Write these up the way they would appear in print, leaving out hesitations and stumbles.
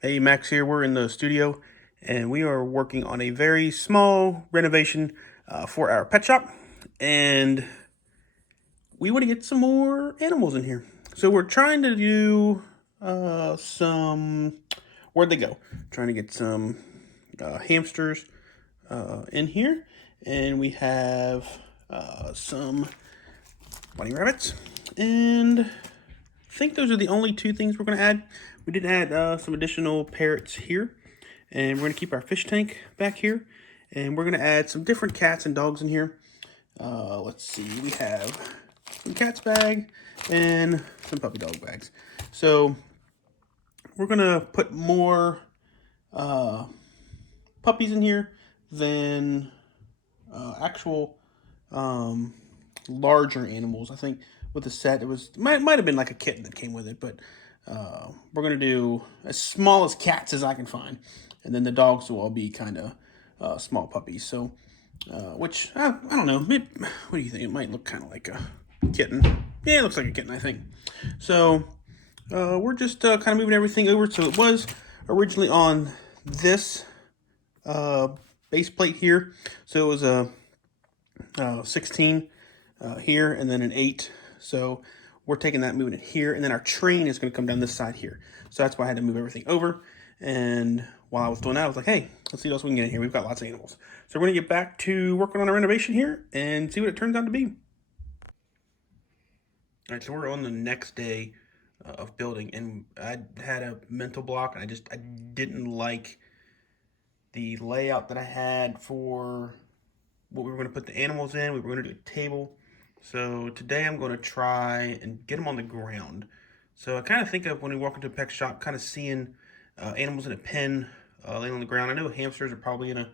Hey, Max here. We're in the studio and we are working on a very small renovation for our pet shop. And we want to get some more animals in here. So we're trying to do where'd they go? Trying to get some hamsters in here. And we have some bunny rabbits. And I think those are the only two things we're going to add. We did add some additional parrots here, and we're going to keep our fish tank back here, and we're going to add some different cats and dogs in here. Let's see, we have some cats bag and some puppy dog bags. So we're going to put more puppies in here than actual larger animals. I think with the set, might have been like a kitten that came with it, but we're gonna do as small as cats as I can find, and then the dogs will all be kind of small puppies. So, which I don't know. Maybe, what do you think? It might look kind of like a kitten. Yeah, it looks like a kitten, I think. So we're just kind of moving everything over. So it was originally on this base plate here. So it was a 16 here and then an 8. So we're taking that, moving it here, and then our train is going to come down this side here. So that's why I had to move everything over. And while I was doing that, I was like, hey, let's see what else we can get in here. We've got lots of animals. So we're going to get back to working on a renovation here and see what it turns out to be. All right, so we're on the next day of building, and I had a mental block, and I didn't like the layout that I had for what we were going to put the animals in. We were going to do a table. So today I'm going to try and get them on the ground. So I kind of think of when we walk into a pet shop, kind of seeing animals in a pen laying on the ground. I know hamsters are probably in a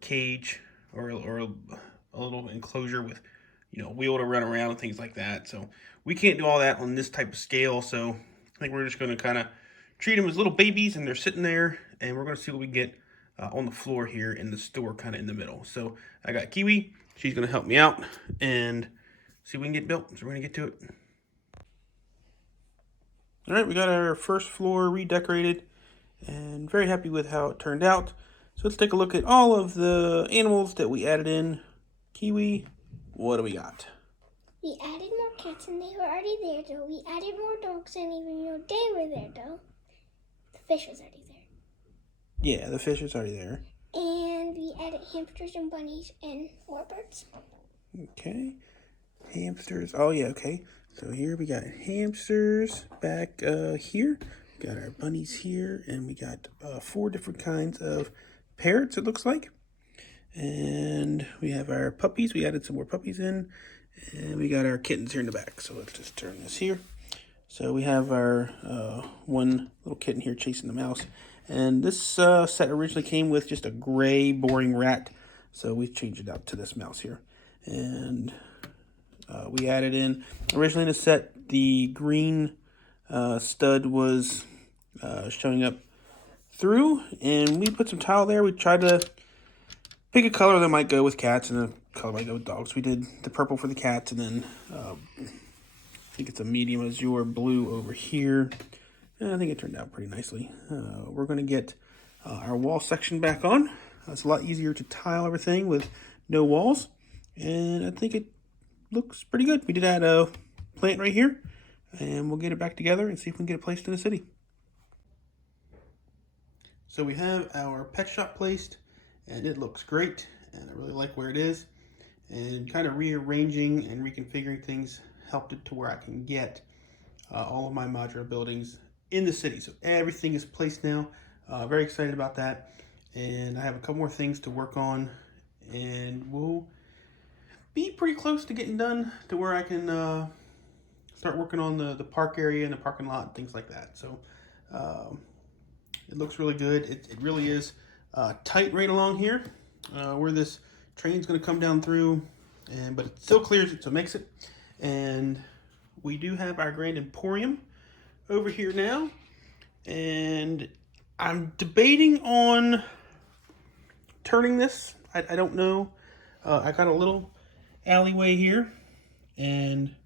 cage or a little enclosure with, a wheel to run around and things like that. So we can't do all that on this type of scale. So I think we're just going to kind of treat them as little babies, and they're sitting there, and we're going to see what we get on the floor here in the store, kind of in the middle. So I got Kiwi. She's going to help me out and see if we can get built. So we're going to get to it. All right, we got our first floor redecorated and very happy with how it turned out. So let's take a look at all of the animals that we added in. Kiwi, what do we got? We added more cats and they were already there though. We added more dogs and even though they were there though, the fish was already there. Yeah, the fish is already there. And we added hamsters and bunnies and warbirds. Okay. Hamsters. Oh, yeah, okay. So here we got hamsters back here. We got our bunnies here, and we got 4 different kinds of parrots, it looks like. And we have our puppies. We added some more puppies in. And we got our kittens here in the back. So let's just turn this here. So we have our one little kitten here chasing the mouse. And this set originally came with just a gray, boring rat. So we've changed it out to this mouse here. And we added in, originally in the set, the green stud was showing up through. And we put some tile there. We tried to pick a color that might go with cats and a color might go with dogs. We did the purple for the cats, and then I think it's a medium azure blue over here. And I think it turned out pretty nicely. We're going to get our wall section back on. It's a lot easier to tile everything with no walls. And I think it looks pretty good. We did add a plant right here. And we'll get it back together and see if we can get it placed in the city. So we have our pet shop placed, and it looks great. And I really like where it is. And kind of rearranging and reconfiguring things helped it to where I can get all of my modular buildings in the city. So everything is placed now. Very excited about that. And I have a couple more things to work on, and we'll be pretty close to getting done to where I can start working on the park area and the parking lot and things like that. So it looks really good. It really is tight right along here where this train's going to come down through, but it still clears it, so it makes it. And we do have our Grand Emporium over here now, and I'm debating on turning this. I don't know. I got a little alleyway here, and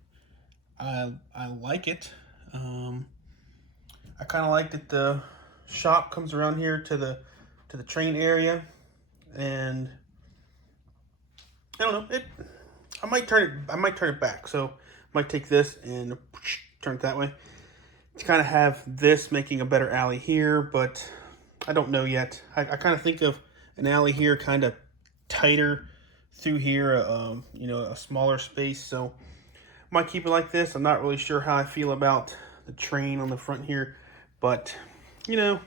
I like it. I kind of like that shop comes around here to the train area, and I don't know. I might turn it. I might turn it back. So I might take this and turn it that way to kind of have this making a better alley here, but I don't know yet. I kind of think of an alley here, kind of tighter through here, you know, a smaller space. So might keep it like this. I'm not really sure how I feel about the train on the front here, but you know,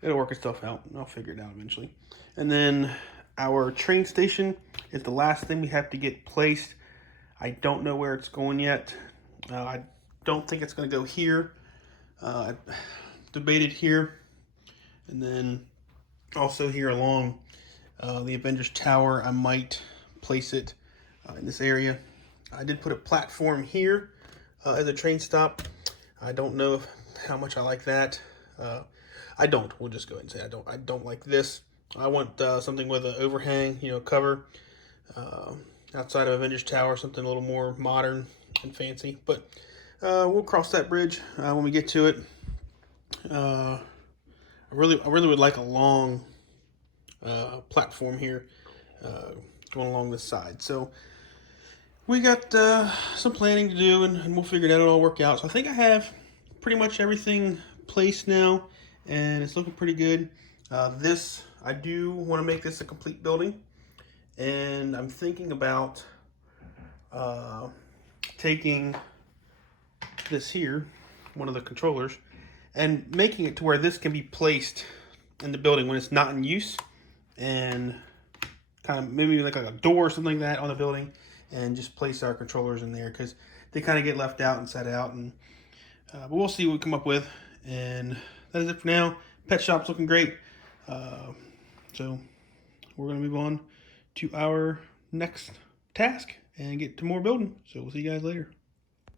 it'll work itself out. I'll figure it out eventually. And then our train station is the last thing we have to get placed. I don't know where it's going yet. I don't think it's going to go here. I debated here, and then also here along the Avengers Tower. I might place it in this area. I did put a platform here as a train stop. I don't know how much I like that. I don't. We'll just go ahead and say I don't. I don't like this. I want something with an overhang, you know, cover outside of Avengers Tower, something a little more modern and fancy. But we'll cross that bridge when we get to it. I really would like a long platform here going along this side. So we got some planning to do, and we'll figure it out. It'll all work out. So I think I have pretty much everything placed now, and it's looking pretty good. I do want to make this a complete building, and I'm thinking about taking this here, one of the controllers, and making it to where this can be placed in the building when it's not in use, and kind of maybe like a door or something like that on the building, and just place our controllers in there because they kind of get left out and set out. And but we'll see what we come up with, and that is it for now. Pet shop's looking great, so we're gonna move on to our next task and get to more building. So we'll see you guys later.